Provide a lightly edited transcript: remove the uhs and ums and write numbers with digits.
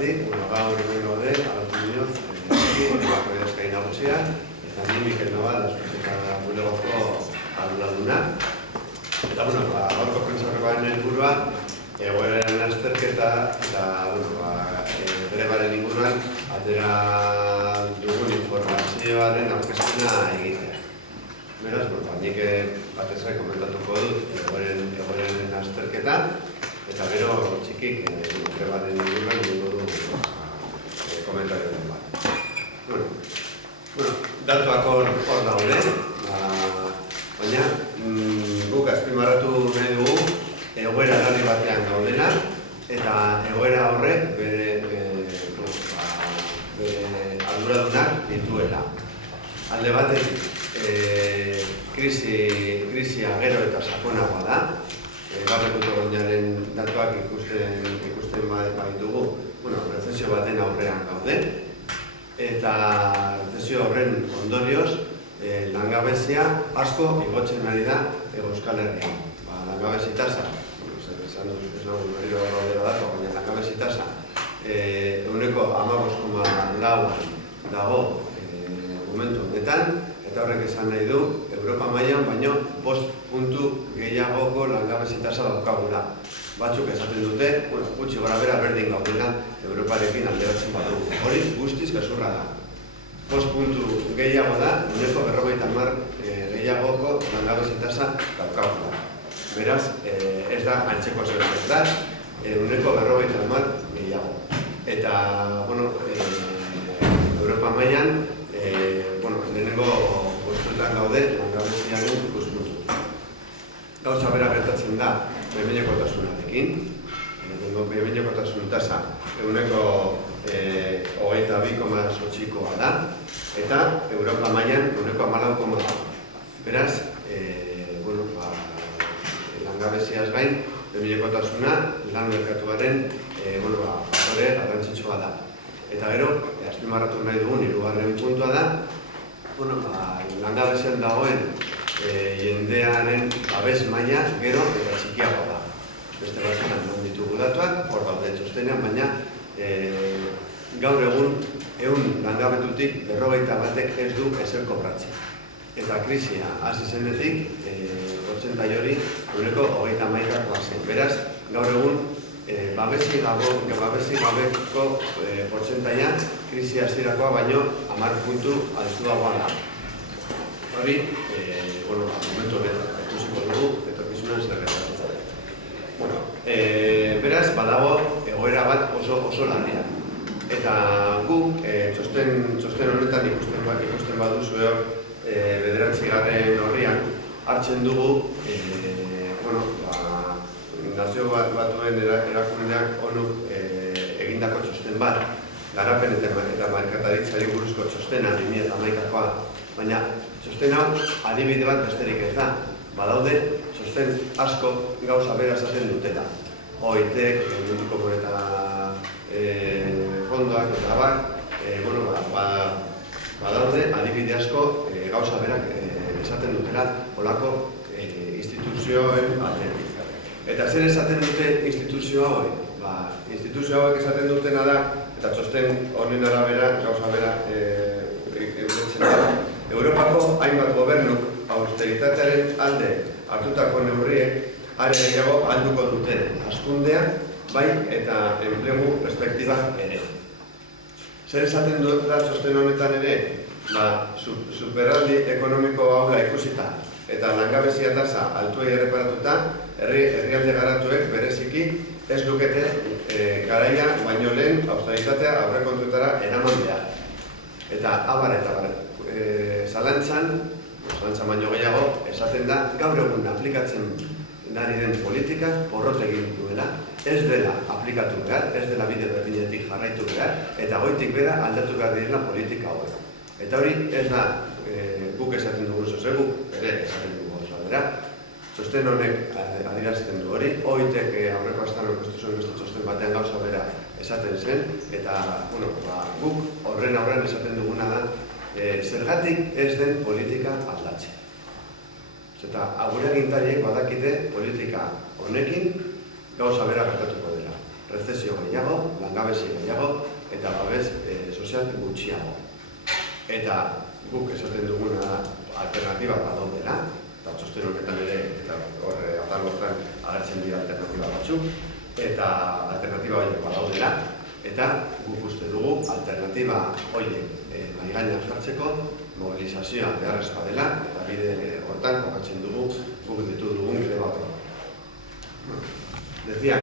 horregatik, gaur hemen gaude, Alberto Muñoz, Edezkai nagusia, eta ni Mikel Nobal, Azterketa Bulegoko arduraduna. Eta, gaurko prentsaurrekoaren helburua, egoeraren azterketa eta, grebaren inguruan, atera dugun informazioaren aurkezpena egitea. Beraz, nik batez gai komentatuko dut egoeraren azterketa, eta gero txikik grebaren inguruan egingo du komentarioen bat. Datuak hor daude, baina guk azpimarratu nahi dugu egoera larri batean gaudela, eta egoera horrek bere arduradunak dituela. Alde batetik, krisia gero eta sakonagoa da, garrekuto goinaren datuak ikusten baitugu, rezesio baten aurrean gaude, eta rezesio horren ondorioz, langabezia asko igotzen ari da Euskal Herrian. Langabezi tasa, esan dut ez nago berriro gaudela datu, baina langabezi tasa ehuneko 15,4 dago momentu honetan, eta horrek esan nahi du, Europa mailan baino 5 puntu gehiagoko langabezi tasa daukagula. Batzuk esaten dute, gutxi gora bera berdin gaudela Europarekin alderatzen badugu. Hori guztiz gezurra da. 5 puntu gehiago da, ehuneko 50 gehiagoko langabezi tasa daukagula. Beraz, ez da antzeko zerbait da, ehuneko 50 gehiago. Eta, Europa mailan, lehenengo postuetan gaude, langabeziaren ikuspuntu. Gauza bera gertatzen da, behin-behinekotasunarekin. Behin-behinekotasun tasa ehuneko 22,8koa da, eta Europa mailan ehuneko 14,4. Beraz, langabeziaz gain, behin-behinekotasuna lan merkatuaren faktore garrantzitsua da. Eta gero, azpimarratu nahi dugun hirugarren puntua da, langabezian dagoen jendearen babes maila gero eta txikiagoa da. Beste batzuetan non ditugu datuak, hor daude txostenean, baina gaur egun 100 langabetutik 51 ez du ezer kobratzen. Eta krisia hasi zenetik, portzentai hori ehuneko 31koa zen. Beraz, gaur egun babesik gabeko portzentaia krisi hasierakoa baino 10 puntu altuagoa da. Hori, momentu honetan, ikusiko dugu, etorkizunan zer gertatzen da. Beraz, badago egoera bat oso larria. Eta guk, txosten honetan ikusten baduzu bederatzigarren horrian, hartzen dugu, Nazio Batuen erakundeak ONUk egindako txosten bat, garapen eta merkataritzari buruzko txostena 2011koa, baina txosten hau adibide bat besterik ez da. Badaude txosten asko gauza bera esaten dutela. OIT-ek, Munduko Moneta Fondoak eta badaude adibide asko gauza berak esaten dutela olako instituzioen aldetik. Eta zer esaten dute instituzio hauek? Instituzio hauek esaten dutena da, eta txosten honen arabera, gauza bera euretzen da, Europako hainbat gobernuk austeritatearen alde hartutako neurriek are gehiago alduko dute hazkundea, bai eta enplegu perspektiba ere. Zer esaten dut da txosten honetan ere? Superaldi ekonomiko haula ikusita eta langabezia tasa altuei erreparatuta, herrialde garatuek bereziki ez lukete garaia baino lehen austeritatea aurrekontuetara eraman behar. Eta abar zalantzan baino gehiago esaten da gaur egun aplikatzen ari den politika porrot egin duela, ez dela aplikatu behar, ez dela bide berdinetik jarraitu behar, eta goitik bera aldatu behar direla politika hori. Eta hori ez da guk esaten dugu zozegu, ere esaten dugu oso bera. Txosten honek adierazten du hori, OIT-ek aurreko astan orkestu zuen beste txosten batean gauza bera esaten zen, eta guk horren aurrean esaten duguna da, zergatik ez den politika aldatzen. Eta gure agintariek badakite politika honekin gauza bera gertatuko dela. rezesio gehiago, langabezi gehiago, eta babes sozial gutxiago. Eta guk esaten duguna alternatiba badaudela, eta txosten honetan ere, eta horre atalgortan agertzen dira alternatiba batzuk, eta alternatiba horiek badaudela, eta guk uste dugu alternatiba horiek mahai gainean jartzeko mobilizazioa beharrezkoa dela, eta bide hortan kokatzen dugu guk ditu dugun greba hori. Decía